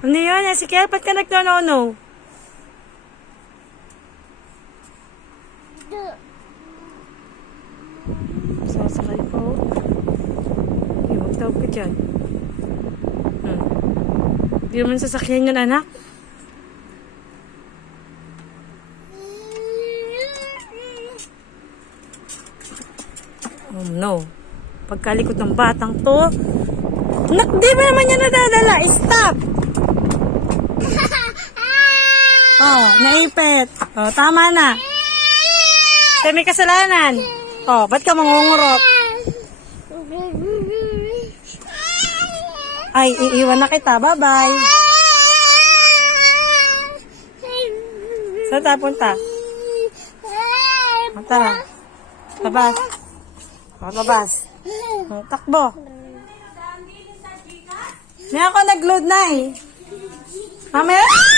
Ano yun? Ezekiel, ba't ka nagno-no-no? Sasakay po. Huwag tawag ka dyan. Hindi naman sasakyan yun, anak. Oh no. Pagkalikot ng batang to. Di ba naman yan nadadala? Stop! Oh, naipit. Oh, tama na. Kasi may kasalanan. Oh, ba't ka mangungurot? Ay, iiwan na kita. Bye-bye. Saan tayo punta? Tara. Labas. Oh, labas. Oh, takbo. May ako nag-load na eh. Mamaya.